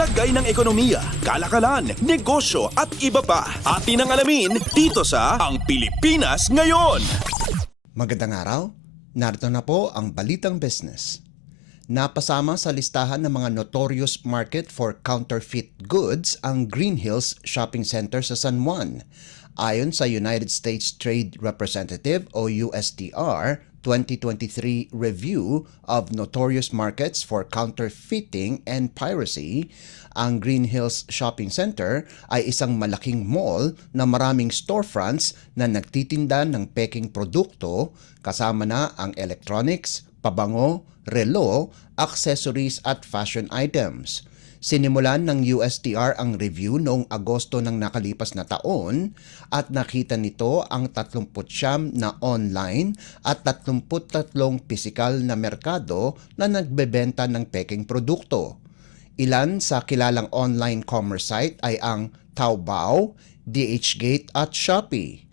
Lagay ng ekonomiya, kalakalan, negosyo at iba pa. Atin ang alamin dito sa Ang Pilipinas Ngayon. Magandang araw, narito na po ang Balitang Business. Napasama sa listahan ng mga notorious market for counterfeit goods ang Green Hills Shopping Center sa San Juan. Ayon sa United States Trade Representative o USTR 2023 Review of Notorious Markets for Counterfeiting and Piracy, ang Green Hills Shopping Center ay isang malaking mall na maraming storefronts na nagtitinda ng peking produkto kasama na ang electronics, pabango, relo, accessories at fashion items. Sinimulan ng USTR ang review noong Agosto ng nakalipas na taon at nakita nito ang 39 na online at 33 pisikal na merkado na nagbebenta ng peking produkto. Ilan sa kilalang online commerce site ay ang Taobao, DHgate at Shopee.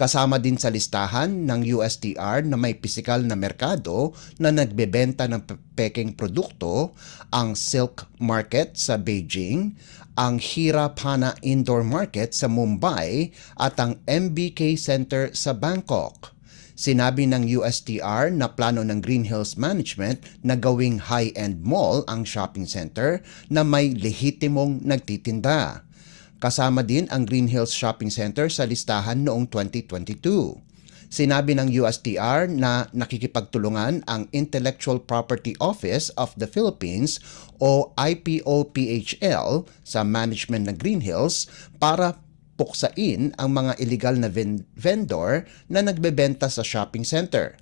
Kasama din sa listahan ng USTR na may pisikal na merkado na nagbebenta ng peking produkto ang Silk Market sa Beijing, ang Hirapana Indoor Market sa Mumbai at ang MBK Center sa Bangkok. Sinabi ng USTR na plano ng Green Hills Management na gawing high-end mall ang shopping center na may lehitimong nagtitinda. Kasama din ang Green Hills Shopping Center sa listahan noong 2022. Sinabi ng USTR na nakikipagtulungan ang Intellectual Property Office of the Philippines o IPOPHL sa management ng Green Hills para puksain ang mga illegal na vendor na nagbebenta sa shopping center.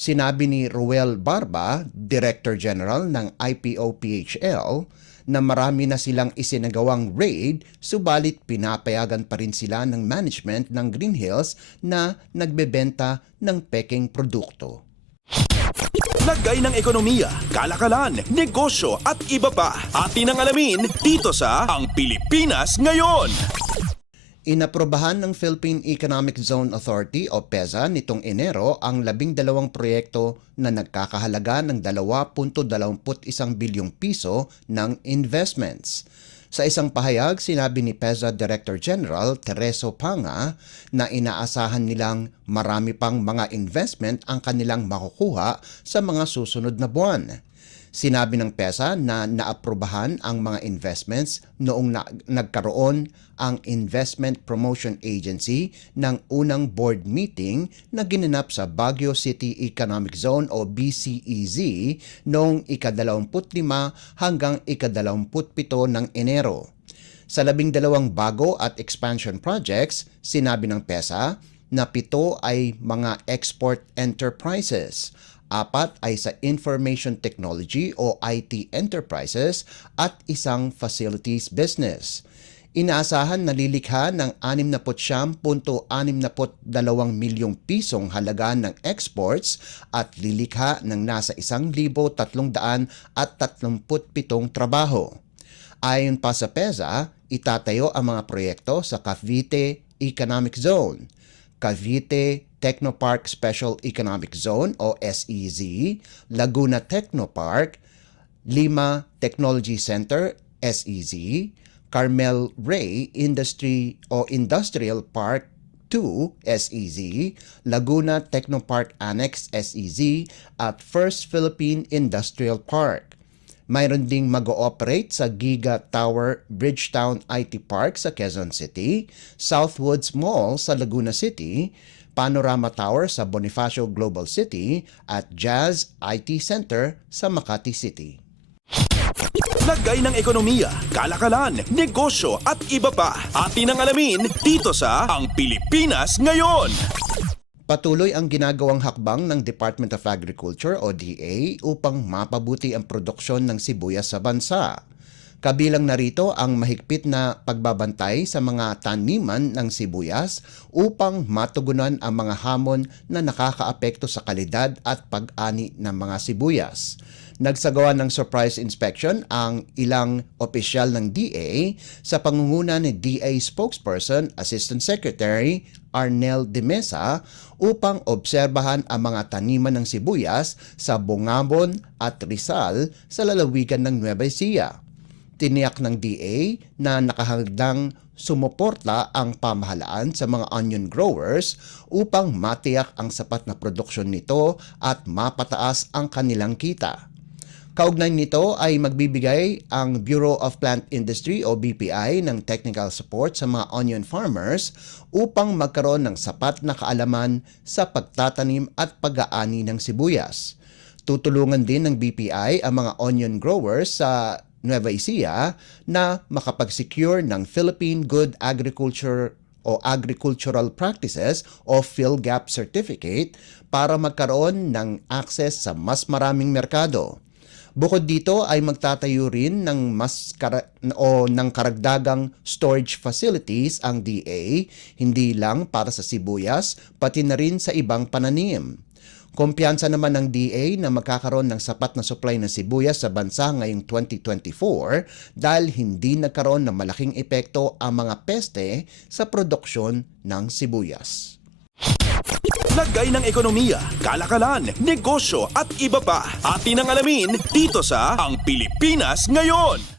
Sinabi ni Ruel Barba, Director General ng IPOPHL, na marami na silang isinagawang raid, subalit pinapayagan pa rin sila ng management ng Green Hills na nagbebenta ng peking produkto. Lagay ng ekonomiya, kalakalan, negosyo at iba pa. Atin ang alamin dito sa Ang Pilipinas Ngayon. Inaprobahan ng Philippine Economic Zone Authority o PEZA nitong Enero ang 12 proyekto na nagkakahalaga ng 2.21 bilyong piso ng investments. Sa isang pahayag, sinabi ni PEZA Director General Tereso Panga na inaasahan nilang marami pang mga investment ang kanilang makukuha sa mga susunod na buwan. Sinabi ng PEZA na naaprubahan ang mga investments noong nagkaroon ang Investment Promotion Agency ng unang board meeting na ginanap sa Baguio City Economic Zone o BCEZ noong ika-25 hanggang ika-27 ng Enero. Sa 12 bago at expansion projects, sinabi ng PEZA na 7 ay mga export enterprises, 4 ay sa information technology o IT enterprises at 1 facilities business. Inaasahan na lilikha ng 69.62 milyong pisong halaga ng exports at lilikha ng nasa 1,337 trabaho. Ayon pa sa PEZA, itatayo ang mga proyekto sa Cavite Economic Zone, Cavite Technopark Special Economic Zone o SEZ, Laguna Technopark, Lima Technology Center SEZ, Carmel Ray Industry o Industrial Park 2 SEZ, Laguna Technopark Annex SEZ at First Philippine Industrial Park. Mayroon ding mag-ooperate sa Giga Tower Bridgetown IT Park sa Quezon City, Southwoods Mall sa Laguna City, Panorama Tower sa Bonifacio Global City at Jazz IT Center sa Makati City. Lagay ng ekonomiya, kalakalan, negosyo at iba pa. Atin ang alamin dito sa Ang Pilipinas Ngayon. Patuloy ang ginagawang hakbang ng Department of Agriculture o DA upang mapabuti ang produksyon ng sibuyas sa bansa. Kabilang narito ang mahigpit na pagbabantay sa mga taniman ng sibuyas upang matugunan ang mga hamon na nakakaapekto sa kalidad at pag-ani ng mga sibuyas. Nagsagawa ng surprise inspection ang ilang opisyal ng DA sa pangunguna ni DA spokesperson Assistant Secretary Arnel de Mesa upang obserbahan ang mga taniman ng sibuyas sa Bungabon at Rizal sa lalawigan ng Nueva Ecija. Tiniyak ng DA na nakahangdang sumuporta ang pamahalaan sa mga onion growers upang matiyak ang sapat na produksyon nito at mapataas ang kanilang kita. Kaugnay nito ay magbibigay ang Bureau of Plant Industry o BPI ng technical support sa mga onion farmers upang magkaroon ng sapat na kaalaman sa pagtatanim at pag-aani ng sibuyas. Tutulungan din ng BPI ang mga onion growers sa Nueva Ecija na makapag-secure ng Philippine Good Agriculture o Agricultural Practices o PhilGAP certificate para magkaroon ng access sa mas maraming merkado. Bukod dito ay magtatayo rin ng ng karagdagang storage facilities ang DA, hindi lang para sa sibuyas, pati na rin sa ibang pananim. Kumpiyansa naman ng DA na magkakaroon ng sapat na supply ng sibuyas sa bansa ngayong 2024 dahil hindi nagkaroon ng malaking epekto ang mga peste sa produksyon ng sibuyas. Lagay ng ekonomiya, kalakalan, negosyo at iba pa. Atin ang alamin dito sa Ang Pilipinas Ngayon.